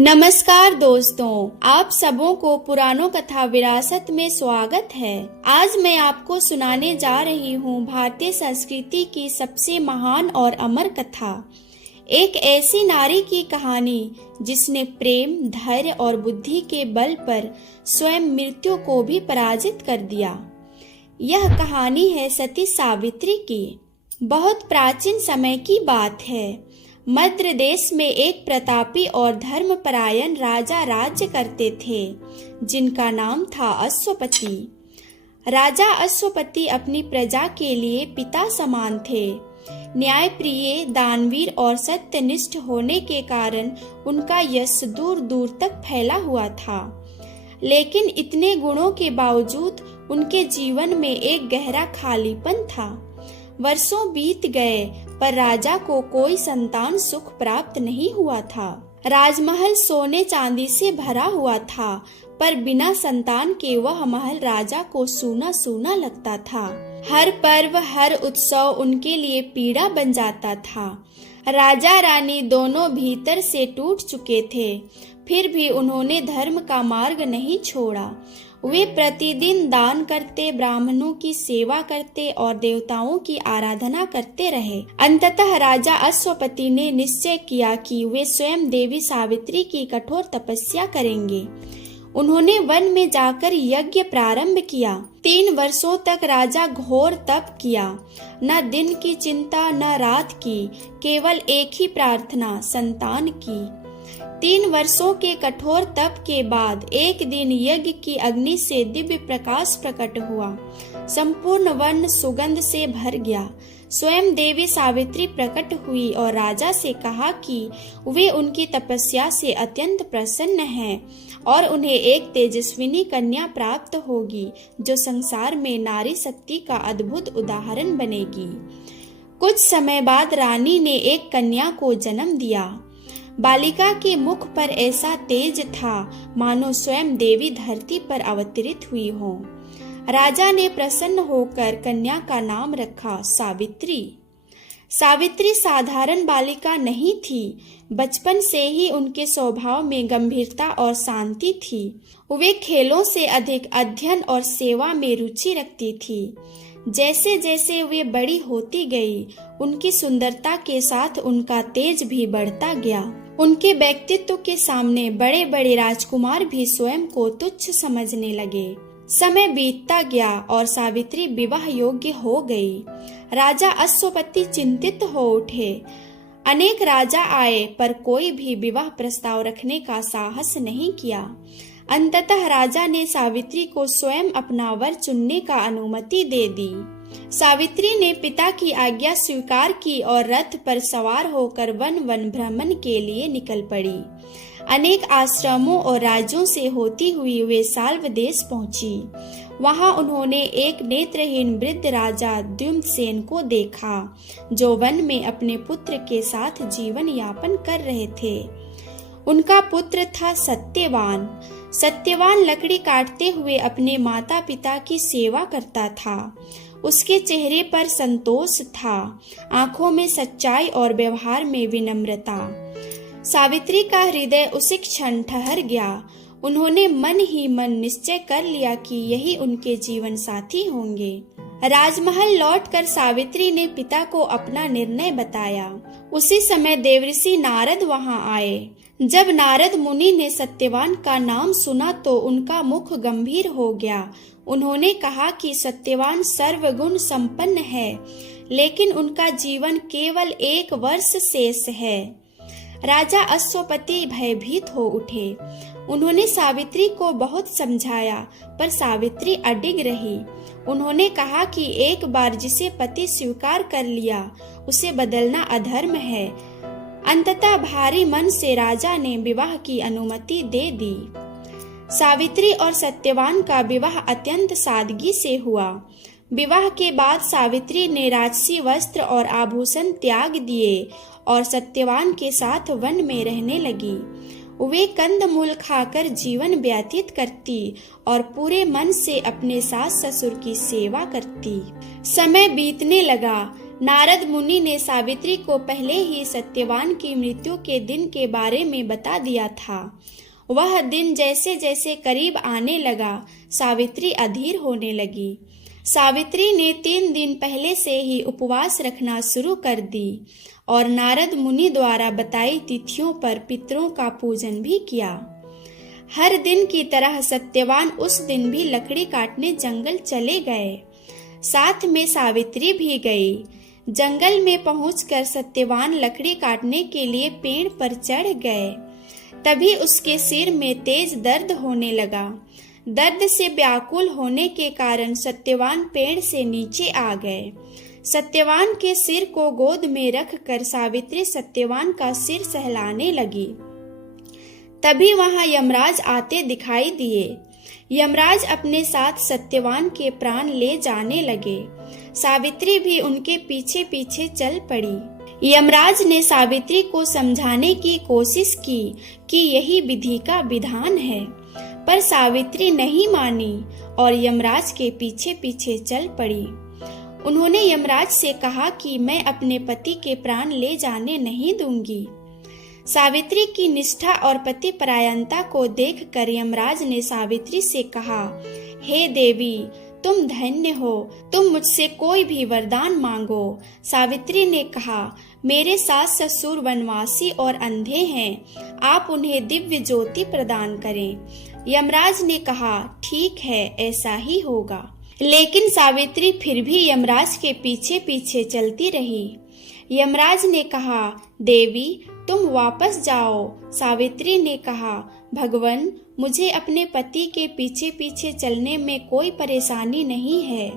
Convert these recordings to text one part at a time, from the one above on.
नमस्कार दोस्तों, आप सबों को पुराणों कथा विरासत में स्वागत है। आज मैं आपको सुनाने जा रही हूँ भारतीय संस्कृति की सबसे महान और अमर कथा, एक ऐसी नारी की कहानी जिसने प्रेम, धैर्य और बुद्धि के बल पर स्वयं मृत्यु को भी पराजित कर दिया। यह कहानी है सती सावित्री की। बहुत प्राचीन समय की बात है। मद्र देश में एक प्रतापी और धर्मपरायण राजा राज्य करते थे, जिनका नाम था अश्वपति। राजा अश्वपति अपनी प्रजा के लिए पिता समान थे। न्यायप्रिय, दानवीर और सत्यनिष्ठ होने के कारण उनका यश दूर दूर तक फैला हुआ था। लेकिन इतने गुणों के बावजूद उनके जीवन में एक गहरा खालीपन था। वर्षों बीत गए पर राजा को कोई संतान सुख प्राप्त नहीं हुआ था। राजमहल सोने चांदी से भरा हुआ था, पर बिना संतान के वह महल राजा को सूना सूना लगता था। हर पर्व, हर उत्सव उनके लिए पीड़ा बन जाता था। राजा रानी दोनों भीतर से टूट चुके थे, फिर भी उन्होंने धर्म का मार्ग नहीं छोड़ा। वे प्रतिदिन दान करते, ब्राह्मणों की सेवा करते और देवताओं की आराधना करते रहे। अंततः राजा अश्वपति ने निश्चय किया कि वे स्वयं देवी सावित्री की कठोर तपस्या करेंगे। उन्होंने वन में जाकर यज्ञ प्रारंभ किया। 3 वर्षों तक राजा घोर तप किया। न दिन की चिंता, न रात की, केवल एक ही प्रार्थना, संतान की। 3 वर्षों के कठोर तप के बाद एक दिन यज्ञ की अग्नि से दिव्य प्रकाश प्रकट हुआ। संपूर्ण वन सुगंध से भर गया। स्वयं देवी सावित्री प्रकट हुई और राजा से कहा कि वे उनकी तपस्या से अत्यंत प्रसन्न हैं और उन्हें एक तेजस्विनी कन्या प्राप्त होगी, जो संसार में नारी शक्ति का अद्भुत उदाहरण बनेगी। कुछ समय बाद रानी ने एक कन्या को जन्म दिया। बालिका के मुख पर ऐसा तेज था मानो स्वयं देवी धरती पर अवतरित हुई हो। राजा ने प्रसन्न होकर कन्या का नाम रखा सावित्री। सावित्री साधारण बालिका नहीं थी। बचपन से ही उनके स्वभाव में गंभीरता और शांति थी। वे खेलों से अधिक अध्ययन और सेवा में रुचि रखती थी। जैसे जैसे वे बड़ी होती गई, उनकी सुंदरता के साथ उनका तेज भी बढ़ता गया। उनके व्यक्तित्व के सामने बड़े बड़े राजकुमार भी स्वयं को तुच्छ समझने लगे। समय बीतता गया और सावित्री विवाह योग्य हो गई। राजा अश्वपति चिंतित हो उठे। अनेक राजा आए, पर कोई भी विवाह प्रस्ताव रखने का साहस नहीं किया। अंततः राजा ने सावित्री को स्वयं अपना वर चुनने का अनुमति दे दी। सावित्री ने पिता की आज्ञा स्वीकार की और रथ पर सवार होकर वन वन भ्रमण के लिए निकल पड़ी। अनेक आश्रमों और राज्यों से होती हुई वे साल्व देश पहुंची। वहां उन्होंने एक नेत्रहीन वृद्ध राजा द्युम्नसेन को देखा, जो वन में अपने पुत्र के साथ जीवन यापन कर रहे थे। उनका पुत्र था सत्यवान। सत्यवान लकड़ी काटते हुए अपने माता पिता की सेवा करता था। उसके चेहरे पर संतोष था, आंखों में सच्चाई और व्यवहार में विनम्रता। सावित्री का हृदय उसी क्षण ठहर गया। उन्होंने मन ही मन निश्चय कर लिया कि यही उनके जीवन साथी होंगे। राजमहल लौटकर सावित्री ने पिता को अपना निर्णय बताया। उसी समय देवर्षि नारद वहां आए। जब नारद मुनि ने सत्यवान का नाम सुना तो उनका मुख गंभीर हो गया। उन्होंने कहा कि सत्यवान सर्वगुण संपन्न है, लेकिन उनका जीवन केवल 1 वर्ष शेष है। राजा अश्वपति भयभीत हो उठे। उन्होंने सावित्री को बहुत समझाया, पर सावित्री अडिग रही। उन्होंने कहा कि एक बार जिसे पति स्वीकार कर लिया, उसे बदलना अधर्म है। अंततः भारी मन से राजा ने विवाह की अनुमति दे दी। सावित्री और सत्यवान का विवाह अत्यंत सादगी से हुआ। विवाह के बाद सावित्री ने राजसी वस्त्र और आभूषण त्याग दिए और सत्यवान के साथ वन में रहने लगी। वे कंदमूल खाकर जीवन व्यतीत करती और पूरे मन से अपने सास ससुर की सेवा करती। समय बीतने लगा। नारद मुनि ने सावित्री को पहले ही सत्यवान की मृत्यु के दिन के बारे में बता दिया था। वह दिन जैसे जैसे करीब आने लगा, सावित्री अधीर होने लगी। सावित्री ने 3 दिन पहले से ही उपवास रखना शुरू कर दी और नारद मुनि द्वारा बताई तिथियों पर पितरों का पूजन भी किया। हर दिन की तरह सत्यवान उस दिन भी लकड़ी काटने जंगल चले गए। साथ में सावित्री भी गई। जंगल में पहुंचकर सत्यवान लकड़ी काटने के लिए पेड़ पर चढ़ गए। तभी उसके सिर में तेज दर्द होने लगा। दर्द से व्याकुल होने के कारण सत्यवान पेड़ से नीचे आ गए। सत्यवान के सिर को गोद में रखकर सावित्री सत्यवान का सिर सहलाने लगी। तभी वहां यमराज आते दिखाई दिए। यमराज अपने साथ सत्यवान के प्राण ले जाने लगे। सावित्री भी उनके पीछे पीछे चल पड़ी। यमराज ने सावित्री को समझाने की कोशिश की कि यही विधि का विधान है, पर सावित्री नहीं मानी और यमराज के पीछे पीछे चल पड़ी। उन्होंने यमराज से कहा कि मैं अपने पति के प्राण ले जाने नहीं दूंगी। सावित्री की निष्ठा और पति परायणता को देखकर यमराज ने सावित्री से कहा, हे देवी, तुम धन्य हो, तुम मुझसे कोई भी वरदान मांगो। सावित्री ने कहा, मेरे सास ससुर वनवासी और अंधे हैं, आप उन्हें दिव्य ज्योति प्रदान करें। यमराज ने कहा, ठीक है, ऐसा ही होगा। लेकिन सावित्री फिर भी यमराज के पीछे पीछे चलती रही। यमराज ने कहा, देवी, तुम वापस जाओ। सावित्री ने कहा, भगवान, मुझे अपने पति के पीछे पीछे चलने में कोई परेशानी नहीं है।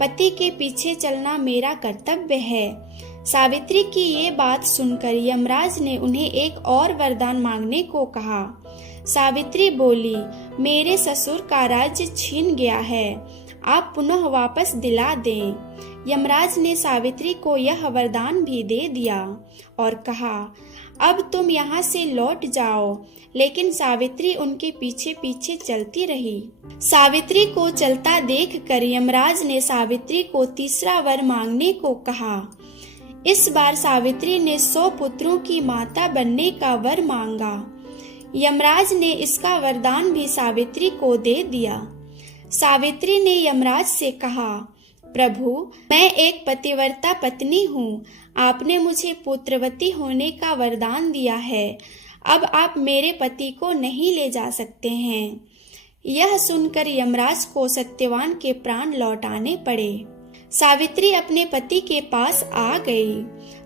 पति के पीछे चलना मेरा कर्तव्य है। सावित्री की ये बात सुनकर यमराज ने उन्हें एक और वरदान मांगने को कहा। सावित्री बोली, मेरे ससुर का राज्य छीन गया है, आप पुनः वापस दिला दें। यमराज ने सावित्री को यह वरदान भी दे दिया और कहा, अब तुम यहाँ से लौट जाओ। लेकिन सावित्री उनके पीछे पीछे चलती रही। सावित्री को चलता देखकर यमराज ने सावित्री को तीसरा वर मांगने को कहा। इस बार सावित्री ने 100 पुत्रों की माता बनने का वर मांगा। यमराज ने इसका वरदान भी सावित्री को दे दिया। सावित्री ने यमराज से कहा, प्रभु, मैं एक पतिव्रता पत्नी हूँ, आपने मुझे पुत्रवती होने का वरदान दिया है, अब आप मेरे पति को नहीं ले जा सकते हैं। यह सुनकर यमराज को सत्यवान के प्राण लौटाने पड़े। सावित्री अपने पति के पास आ गई।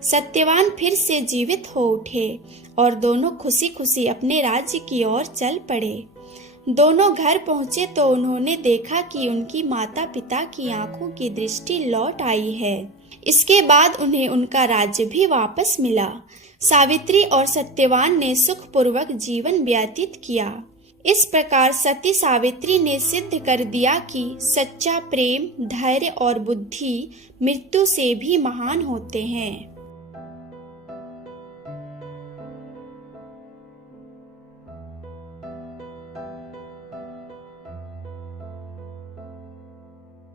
सत्यवान फिर से जीवित हो उठे और दोनों खुशी खुशी अपने राज्य की ओर चल पड़े। दोनों घर पहुँचे तो उन्होंने देखा कि उनकी माता पिता की आंखों की दृष्टि लौट आई है। इसके बाद उन्हें उनका राज्य भी वापस मिला। सावित्री और सत्यवान ने सुखपूर्वक जीवन व्यतीत किया। इस प्रकार सती सावित्री ने सिद्ध कर दिया कि सच्चा प्रेम, धैर्य और बुद्धि मृत्यु से भी महान होते हैं।